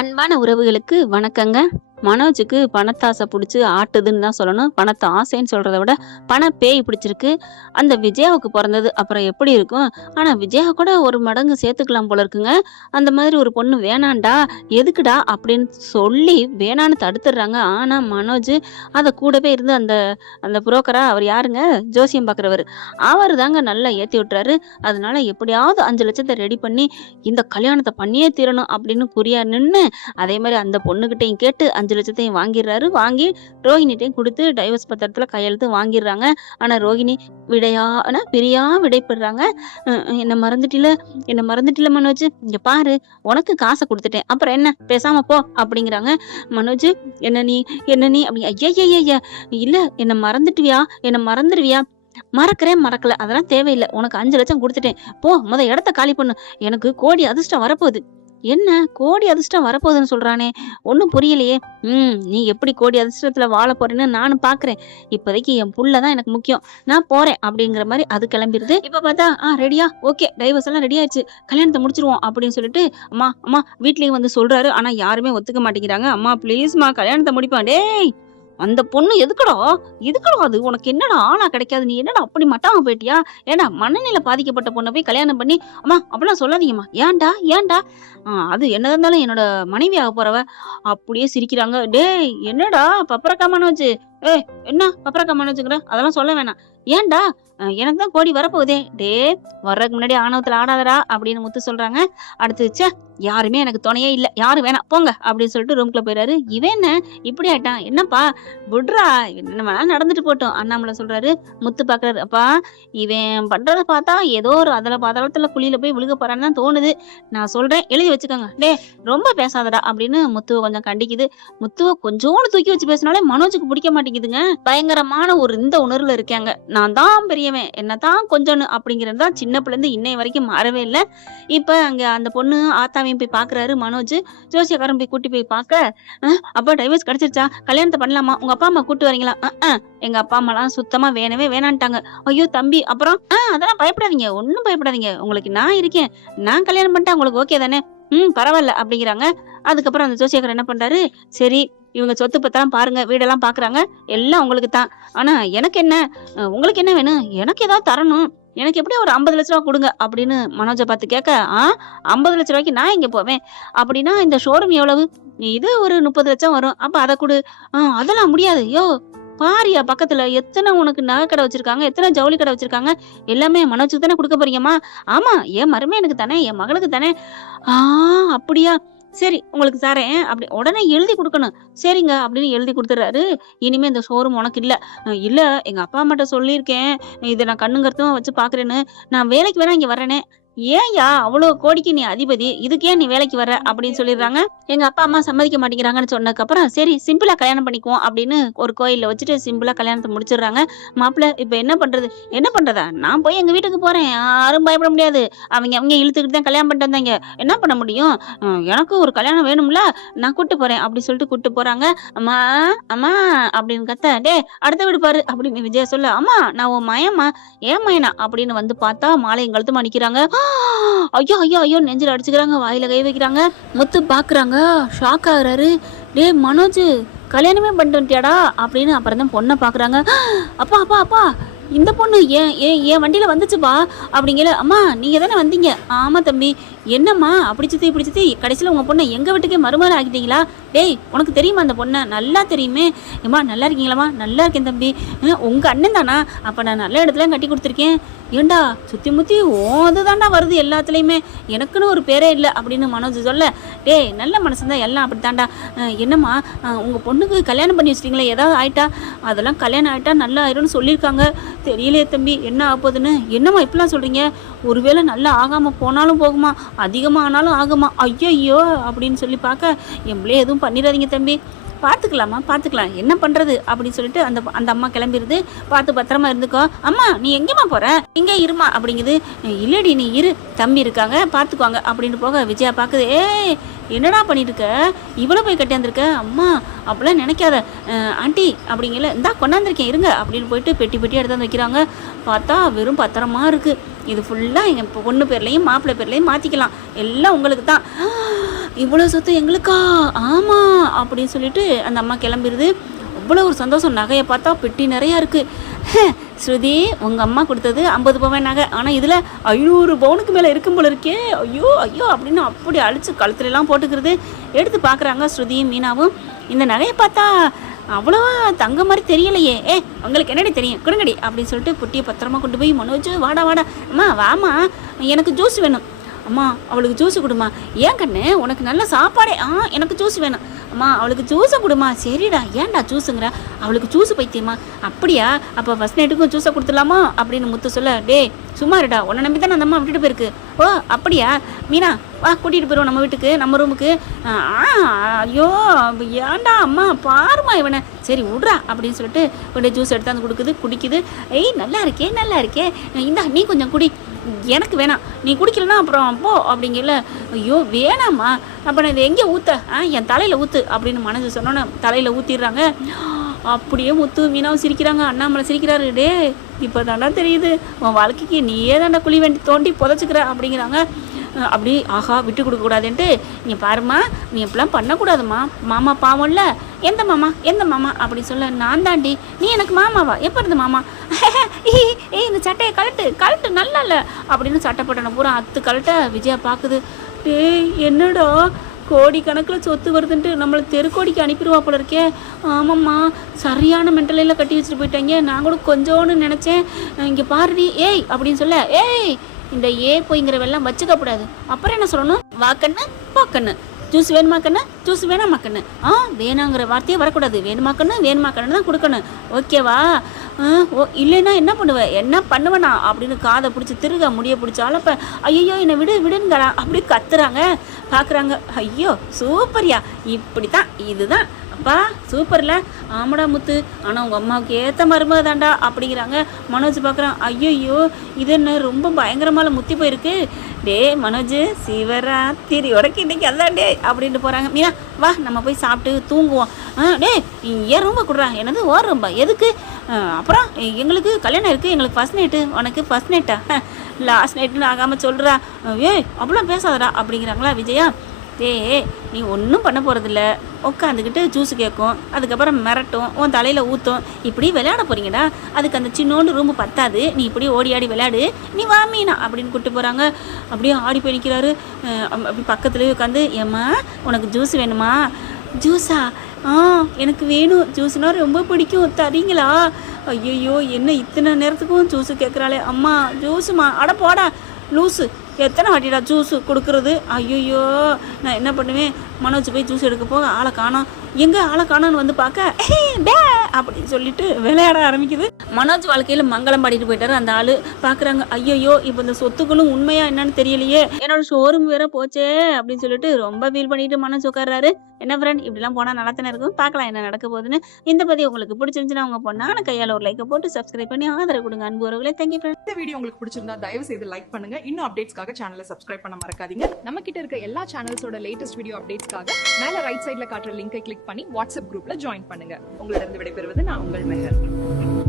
அன்பான உறவுகளுக்கு வணக்கங்க. மனோஜுக்கு பணத்தாசை புடிச்சு ஆட்டுதுன்னு தான் சொல்லணும். பணத்த ஆசைன்னு சொல்றத விட பணப்பேய் பிடிச்சிருக்கு. அந்த விஜயாவுக்கு பொறந்தது அப்புறம் எப்படி இருக்கும்? ஆனா விஜயா கூட ஒரு மடங்கு சேர்த்துக்கலாம் போல இருக்குங்க. அந்த மாதிரி ஒரு பொண்ணு வேணான்டா, எதுக்குடா அப்படின்னு சொல்லி வேணான்னு தடுத்துடுறாங்க. ஆனா மனோஜ் அத கூடவே இருந்து அந்த அந்த புரோக்கரா அவர் யாருங்க? ஜோசியம் பார்க்குறவரு. அவரு தாங்க நல்லா ஏத்தி விட்டுறாரு. அதனால எப்படியாவது 5,00,000 ரெடி பண்ணி இந்த கல்யாணத்த பண்ணியே தீரணும் அப்படின்னு குறியா நின்னு அதே மாதிரி அந்த பொண்ணுகிட்டையும் கேட்டு 5,00,000 வாங்கிடுறாரு. வாங்கி ரோஹிணிட்டையும் கொடுத்து டைவர்ஸ் பத்திரத்துல கையெழுத்து வாங்கிடுறாங்க. ஆனா ரோஹிணி பிரியா விடைபெறாங்க. என்ன மறந்துட்டில, என்ன மறந்துட்டில மனோஜ், இங்க பாரு உனக்கு காசை கொடுத்துட்டேன், அப்புறம் என்ன பேசாம போ அப்படிங்கிறாங்க. மனோஜ் என்ன நீ அப்படி ஐயா இல்ல என்ன மறந்துட்டுவியா, என்ன மறந்துடுவியா, மறக்கிறேன் மறக்கல அதெல்லாம் தேவையில்லை, உனக்கு 5,00,000 கொடுத்துட்டேன், போ இடத்த காலி பண்ணு, எனக்கு கோடி அதிர்ஷ்டம் வரப்போகுது. என்ன கோடி அதிர்ஷ்டம் வரப்போகுதுன்னு சொல்றானே, ஒன்றும் புரியலையே. நீ எப்படி கோடி அதிர்ஷ்டத்துல வாழ போறேன்னு நானும் பாக்குறேன். இப்போதைக்கு என் புள்ள தான் எனக்கு முக்கியம், நான் போறேன் அப்படிங்கிற மாதிரி அது கிளம்பிடுது. இப்ப பார்த்தா ரெடியா, ஓகே டைவர்ஸ் எல்லாம் ரெடி ஆயிடுச்சு, கல்யாணத்தை முடிச்சிருவோம் அப்படின்னு சொல்லிட்டு அம்மா அம்மா வீட்லயும் வந்து சொல்றாரு. ஆனா யாருமே ஒத்துக்க மாட்டேங்கிறாங்க. அம்மா ப்ளீஸ்மா கல்யாணத்தை முடிப்பான். டேய் அந்த பொண்ணு எதுக்குடா, அது உனக்கு என்னடா ஆளா கிடைக்காது, நீ என்னடா அப்படி மட்டாம போயிட்டியா, ஏண்டா மனநிலை பாதிக்கப்பட்ட பொண்ணை போய் கல்யாணம் பண்ணி, அம்மா அப்படிலாம் சொல்லாதீங்கம்மா, ஏன்டா அது என்ன இருந்தாலும் என்னோட மனைவி ஆக போறவ. அப்படியே சிரிக்கிறாங்க. டேய் என்னடா பப்பரக்கா மனோஜ், என்ன பப்பரக்கா மனோஜுங்கிற, அதெல்லாம் சொல்ல வேணாம், ஏன்டா எனக்கு தான் கோடி வரப்போகுதே, வர்றதுக்கு முன்னாடி ஆணவத்துல ஆடாதடா அப்படின்னு முத்து சொல்றாங்க. அடுத்து ச்சே யாருமே எனக்கு துணையே இல்லை, யாரும் வேணாம் போங்க அப்படின்னு சொல்லிட்டு ரூம்குள்ள போயிறாரு. இவன் என்ன இப்படி ஆயிட்டான், என்னப்பா விட்றா, என்ன வேணாலும் நடந்துட்டு போட்டோம் அண்ணாமலை சொல்றாரு. முத்து பாக்குறாரு. அப்பா இவன் பண்றத பார்த்தா ஏதோ ஒரு அதுல பாதாளத்துல குழியில போய் விழுக போறான்னு தான் தோணுது, நான் சொல்றேன் எழுதி வச்சுக்கோங்க, ரொம்ப பேசாதடா அப்படின்னு முத்துவை கொஞ்சம் கண்டிக்குது. முத்துவை கொஞ்சோண்டு தூக்கி வச்சு பேசினாலே மனோஜுக்கு பிடிக்க மாட்டேங்குதுங்க. பயங்கரமான ஒரு இந்த உணர்வுல இருக்காங்க. நான் தான் பெரியவன், என்னதான் கொஞ்சம் அப்படிங்கிறது தான் சின்ன பிள்ளைந்து இன்னை வரைக்கும் மாறவே இல்லை. இப்ப அங்க அந்த பொண்ணு ஆத்தாவையும் போய் பாக்குறாரு மனோஜ். ஜோசியக்காரன் போய் கூட்டி போய் பாக்க, அப்பா டைவர்ஸ் கிடைச்சிருச்சா, கல்யாணத்தை பண்ணலாமா, உங்க அப்பா அம்மா கூட்டு வரீங்களா? எங்க அப்பா அம்மா எல்லாம் சுத்தமா வேணவே வேணான்ட்டாங்க. ஐயோ தம்பி அப்புறம் அதெல்லாம் பயப்படாதீங்க, ஒன்னும் பயப்படாதீங்க, உங்களுக்கு நான் இருக்கேன், நான் கல்யாணம் பண்ணிட்டா உங்களுக்கு ஓகே தானே, பரவாயில்ல அப்படிங்கிறாங்க. அதுக்கப்புறம் அந்த ஜோசியக்காரர் என்ன பண்றாரு, சரி இவங்க சொத்து பத்தெல்லாம் பாருங்க, வீடெல்லாம் பாக்குறாங்க, எல்லாம் உங்களுக்கு தான், ஆனா எனக்கு என்ன, உங்களுக்கு என்ன வேணும், எனக்கு ஏதாவது தரணும், எனக்கு எப்படியும் ஒரு 50,00,000 ரூபா கொடுங்க அப்படின்னு மனோஜை பார்த்து கேட்க, 50,00,000 ரூபாய்க்கு நான் இங்க போவேன், அப்படின்னா இந்த ஷோரூம் எவ்வளவு, இது ஒரு 30,00,000 வரும், அப்ப அதை கொடு. அதெல்லாம் முடியாது, யோ பாரியா பக்கத்துல எத்தனை உனக்கு நகை கடை வச்சிருக்காங்க, எத்தனை ஜவுளி கடை வச்சிருக்காங்க, எல்லாமே மனோஜுக்கு தானே கொடுக்க போறீங்கம்மா? ஆமா என் மருமகனுக்கு தானே, என் மகளுக்கு தானே. அப்படியா, சரி உங்களுக்கு தரேன் அப்படி உடனே எழுதி கொடுக்கணும். சரிங்க அப்படின்னு எழுதி கொடுத்துறாரு. இனிமே இந்த ஷோரூம் உனக்கு இல்ல. இல்ல எங்க அப்பா அம்மாட்ட சொல்லியிருக்கேன், இதை நான் கண்ணுங்கருத்தும் வச்சு பாக்குறேன்னு, நான் வேலைக்கு வேணா இங்க வரேனே. ஏன்யா அவ்வளவு கோடிக்கு நீ அதிபதி, இதுக்கே நீ வேலைக்கு வர அப்படின்னு சொல்லிடுறாங்க. எங்க அப்பா அம்மா சம்மதிக்க மாட்டேங்கிறாங்கன்னு சொன்னதுக்கு அப்புறம் சரி சிம்பிளா கல்யாணம் பண்ணிக்குவோம் அப்படின்னு ஒரு கோயில்ல வச்சுட்டு சிம்பிளா கல்யாணத்தை முடிச்சிடுறாங்க. மாப்பிள்ள இப்ப என்ன பண்றது, என்ன பண்றதா, நான் போய் எங்க வீட்டுக்கு போறேன், யாரும் பயப்பட முடியாது, அவங்க இழுத்துக்கிட்டு தான் கல்யாணம் பண்ணிட்டு வந்தாங்க, என்ன பண்ண முடியும், எனக்கு ஒரு கல்யாணம் வேணும்ல, நான் கூட்டு போறேன் அப்படி சொல்லிட்டு கூட்டு போறாங்க. அம்மா அம்மா அப்படின்னு கத்த, அடுத்த வீடு பாரு அப்படின்னு விஜயா சொல்ல, அம்மா நான் உன் மயம்மா, ஏன் மயனா அப்படின்னு வந்து பார்த்தா மாலை கழுத்துமா நிக்கிறாங்க. ஐயோ ஐயோ ஐயோ நெஞ்சில் அடிச்சுக்கிறாங்க, வாயில கை வைக்கிறாங்க. முத்து பாக்குறாங்க, ஷாக் ஆகுறாரு. மனோஜ் கல்யாணமே பண்ணிட்டு வந்துட்டியாடா அப்படின்னு அப்புறம் தான் பொண்ணை பாக்குறாங்க. அப்பா அப்பா அப்பா இந்த பொண்ணு என் வண்டியில வந்துச்சுப்பா அப்படிங்கிற. அம்மா நீங்க தானே வந்தீங்க? ஆமா தம்பி. என்னம்மா அப்படி சுத்தி கடைசியில உங்க பொண்ணை எங்க வீட்டுக்கே மருமகள் ஆகிட்டீங்களா? உனக்கு தெரியுமா அந்த பொண்ணை? நல்லா தெரியுமே. ஏம்மா நல்லா இருக்கீங்களாம்மா? நல்லா இருக்கேன் தம்பி. உங்க அண்ணன் தானா? அப்ப நான் நல்ல இடத்துல கட்டி கொடுத்துருக்கேன். ஏண்டா சுத்தி முத்தி ஓதுதாண்டா வருது எல்லாத்துலயுமே, எனக்குன்னு ஒரு பேரே இல்லை அப்படின்னு மனோஜ் சொல்ல, நல்ல மனசுதான் எல்லாம் அப்படித்தாண்டா. என்னம்மா உங்க பொண்ணுக்கு கல்யாணம் பண்ணி வச்சிட்டீங்களே, ஏதாவது ஆயிட்டா? அதெல்லாம் கல்யாணம் ஆயிட்டா நல்லா ஆயிரும்னு சொல்லியிருக்காங்க, தெரியலையே தம்பி என்ன ஆகுதுன்னு. என்னம்மா இப்படிலாம் சொல்றீங்க? ஒருவேளை நல்லா ஆகாம போனாலும் போகுமா, அதிகமா ஆனாலும் ஆகுமா? ஐயோ அப்படின்னு சொல்லி பார்க்க, எம்பளே எதுவும் பண்ணிடாதீங்க தம்பி, பார்த்துக்கலாம் என்ன பண்றது அப்படின்னு சொல்லிட்டு அந்த அம்மா கிளம்பிடுது. பார்த்து பத்திரமா இருந்துக்கோ. அம்மா நீ எங்கேம்மா போற, இங்க இருமா அப்படிங்குது. இல்லடி நீ இரு, தம்பி இருக்காங்க பார்த்துக்குவாங்க அப்படின்னு போக விஜயா பார்க்குது. என்னடா பண்ணிட்டு இருக்க, இவ்வளோ போய் கட்டியாந்துருக்க? அம்மா அப்படிலாம் நினைக்காத ஆண்டி அப்படிங்கல, இந்தா கொண்டாந்துருக்கேன் இருங்க அப்படின்னு போயிட்டு பெட்டி எடுத்தாந்து வைக்கிறாங்க. பார்த்தா வெறும் பத்திரமா இருக்கு. இது ஃபுல்லாக எங்கள் பொண்ணு பேர்லையும் மாப்பிள்ளை பேர்லையும் மாற்றிக்கலாம், எல்லாம் உங்களுக்கு தான். இவ்வளோ சொத்து எங்களுக்கா? ஆமா அப்படின்னு சொல்லிட்டு அந்த அம்மா கிளம்பிடுது. அவ்வளோ ஒரு சந்தோஷம். நகையை பார்த்தா பெட்டி நிறையா இருக்குது. ஸ்ருதி, உங்கள் அம்மா கொடுத்தது 50 பவன் நகை, ஆனால் இதில் 500 பவுனுக்கு மேலே இருக்கும் போல இருக்கே, ஐயோ ஐயோ அப்படின்னு அப்படி அழிச்சு கழுத்துலலாம் போட்டுக்கிறது. எடுத்து பார்க்குறாங்க ஸ்ருதியும் மீனாவும். இந்த நகையை பார்த்தா அவ்வளோவா தங்க மாதிரி தெரியலையே. உங்களுக்கு என்னடி தெரியும், கொடுங்கடி அப்படின்னு சொல்லிட்டு புட்டியை பத்திரமா கொண்டு போய் மனோஜ், வாடா வாடா அம்மா வாமா, எனக்கு ஜூஸ் வேணும். அம்மா அவளுக்கு ஜூஸு கொடுமா. ஏன் கண்ணு, உனக்கு நல்ல சாப்பாடே. எனக்கு ஜூஸ் வேணும். அம்மா அவளுக்கு ஜூஸை கொடுமா. சரிடா, ஏன்டா ஜூஸுங்கிற, அவளுக்கு ஜூஸு பைத்தியம்மா. அப்படியா, அப்போ ஃபஸ்ட் நைட்டுக்கும் ஜூஸை கொடுத்துடலாமா அப்படின்னு முத்து சொல்ல, டே சும்மா இருடா, உன்னை நம்பி தானே அந்த அம்மா விட்டுட்டு போயிருக்கு. ஓ அப்படியா, மீனா வா கூட்டிகிட்டு போயிடுவோம் நம்ம வீட்டுக்கு, நம்ம ரூமுக்கு. ஐயோ ஏன்டா அம்மா, பாருமா இவனை, சரி விட்றா அப்படின்னு சொல்லிட்டு கொண்டு ஜூஸ் எடுத்தாந்து கொடுக்குது, குடிக்குது. நல்லா இருக்கே நல்லா இருக்கே, இந்தா நீ கொஞ்சம் குடி. எனக்கு வேணாம், நீ குடிக்கலன்னா அப்புறம் போ அப்படிங்கல. ஐயோ வேணாம்மா, அப்போ நான் இதை எங்கே ஊற்ற, என் தலையில் ஊற்று அப்படின்னு மனசு சொன்னோன்னே தலையில் ஊற்றிடுறாங்க. அப்படியே முத்து மீனாவும் சிரிக்கிறாங்க. அண்ணாமலை சிரிக்கிறாரு. டே இப்போ தாண்டா தெரியுது, உன் வாழ்க்கைக்கு நீயே தாண்டா குழி வேண்டி தோண்டி புதைச்சிக்கிற அப்படிங்கிறாங்க. அப்படி ஆஹா விட்டு கொடுக்கக்கூடாதுன்ட்டு, நீ பாருமா நீ எப்படிலாம் பண்ணக்கூடாதுமா, மாமா பாவம்ல. எந்த மாமா எந்த மாமா அப்படின்னு சொல்ல, நான் தாண்டி. நீ எனக்கு மாமாவா, எப்போ இருந்து மாமா? இந்த சட்டையை கழட்டு நல்லா இல்லை அப்படின்னு சட்டைப்பட்டனை பூரா அத்து கழட்ட விஜயா பார்க்குது. டே என்னடா கோடி கணக்கில் சொத்து வருதுன்ட்டு நம்மளை தெருக்கோடிக்கு அனுப்பிடுவா போல இருக்கே. ஆமாம்மா, சரியான மென்டலையில் கட்டி வச்சுட்டு போயிட்டாங்க. நான் கூட கொஞ்சோன்னு நினச்சேன். இங்கே பாருடி ஏய் அப்படின்னு சொல்ல, ஏய் இந்த போய்ங்கிற வெள்ளம் வச்சுக்கப்படாது. அப்புறம் என்ன சொல்லணும், வாக்கண்ணு போக்கண்ணு, ஜூஸ் வேணுமா கண்ணு, ஜூஸ் வேணாமா கண்ணு. வேணாங்கிற வார்த்தையே வரக்கூடாது. வேணுமா கண்ணு தான் கொடுக்கணும், ஓகேவா? ஓ இல்லைன்னா என்ன பண்ணுவேன், என்ன பண்ணுவேண்ணா அப்படின்னு காதை பிடிச்சி திருக முடிய பிடிச்சாலப்ப, ஐயோ என்னை விடுங்கடா அப்படி கத்துறாங்க. பார்க்குறாங்க, ஐயோ சூப்பர்யா, இப்படி தான் இதுதான் அப்பா சூப்பர்ல. ஆமாடா முத்து, ஆனால் உங்கள் அம்மாவுக்கு ஏற்ற மருமக தாண்டா அப்படிங்கிறாங்க. மனோஜ் பார்க்குறான், ஐயோ இது என்ன ரொம்ப பயங்கரமால முத்தி போயிருக்கு. டே மனோஜ், சிவராத்திரி உடக்கு இன்னைக்கு அதான் டே அப்படின்ட்டு போகிறாங்க. மீனா வா நம்ம போய் சாப்பிட்டு தூங்குவோம். டே ஏன் ரொம்ப கொடுறான், என்னது ஓர் ரொம்ப எதுக்கு? அப்புறம் எங்களுக்கு கல்யாணம் இருக்குது, எங்களுக்கு ஃபஸ்ட் நைட்டு, உனக்கு ஃபஸ்ட் நைட்டா, லாஸ்ட் நைட்டுன்னு ஆகாமல் சொல்கிறா. அப்படிலாம் பேசாதடா அப்படிங்கிறாங்களா விஜயா. நீ ஒன்றும் பண்ண போகிறதில்ல, உட்காந்துக்கிட்டு ஜூஸு கேட்கும், அதுக்கப்புறம் மிரட்டும், உன் தலையில் ஊற்றும், இப்படி விளையாட போகிறீங்கடா. அதுக்கு அந்த சின்னோண்டு ரூமு பத்தாது, நீ இப்படி ஓடி ஆடி விளையாடு, நீ வா மீனா அப்படின்னு கூப்பிட்டு போகிறாங்க. அப்படியே ஆடி போய் நிற்கிறாரு. அப்படி பக்கத்துலேயே உட்காந்து, ஏம்மா உனக்கு ஜூஸ் வேணுமா? ஜூஸா? எனக்கு வேணும், ஜூஸ்னால் ரொம்ப பிடிக்கும், தரீங்களா? ஐயோ என்ன இத்தனை நேரத்துக்கும் ஜூஸு கேட்குறாளே அம்மா, ஜூஸுமா? அட போடா லூஸு, எத்தனை வாட்டிடா ஜூஸு கொடுக்குறது? ஐயோ நான் என்ன பண்ணுவேன்? மனோஜ் போய் ஜூஸ் எடுக்க போக ஆளை காணோம். எங்கே ஆளை காணோன்னு வந்து பார்க்க டே அப்படின்னு சொல்லிட்டு விளையாட ஆரம்பிக்குது. மனோஜ் வாழ்க்கையில் மங்களம் பாடிட்டு போயிட்டாரு அந்த ஆள். பார்க்குறாங்க, ஐயோ இப்போ இந்த சொத்துக்களும் உண்மையா என்னன்னு தெரியலையே, என்னோட ஷோரூம் வேற போச்சே அப்படின்னு சொல்லிட்டு ரொம்ப ஃபீல் பண்ணிட்டு மனோஜ் உட்கார்றாரு. என்ன ஃப்ரெண்ட், இப்படிலாம் போனால் நல்லா தானே இருக்கும், பார்க்கலாம் என்ன நடக்க போகுதுன்னு. இந்த பதிவு உங்களுக்கு பிடிச்சிருந்துச்சுன்னா உங்க பொண்ணான கையால் ஒரு லைக்கை போட்டு சப்ஸ்கிரைப் பண்ணி ஆதரவு கொடுங்க. அன்பு உறவுகளே, தேங்க்யூ ஃப்ரெண்ட். இந்த வீடியோ உங்களுக்கு பிடிச்சிருந்தா தயவு செய்து லைக் பண்ணுங்க. இன்னும் அப்டேட்ஸ்க்காக சேனலை சப்ஸ்கிரைப் பண்ண மறக்காதீங்க. நம்ம கிட்ட இருக்க எல்லா சேனல்ஸோட லேட்டஸ்ட் வீடியோ அப்டேட்ஸ்க்காக மேல ரைட் சைட்ல காட்டுற லிங்கை கிளிக் பண்ணி வாட்ஸ்அப் குரூப்ல ஜாயின் பண்ணுங்க. உங்களிடம் விடைபெறுவது நான் உங்கள் மெஹர்.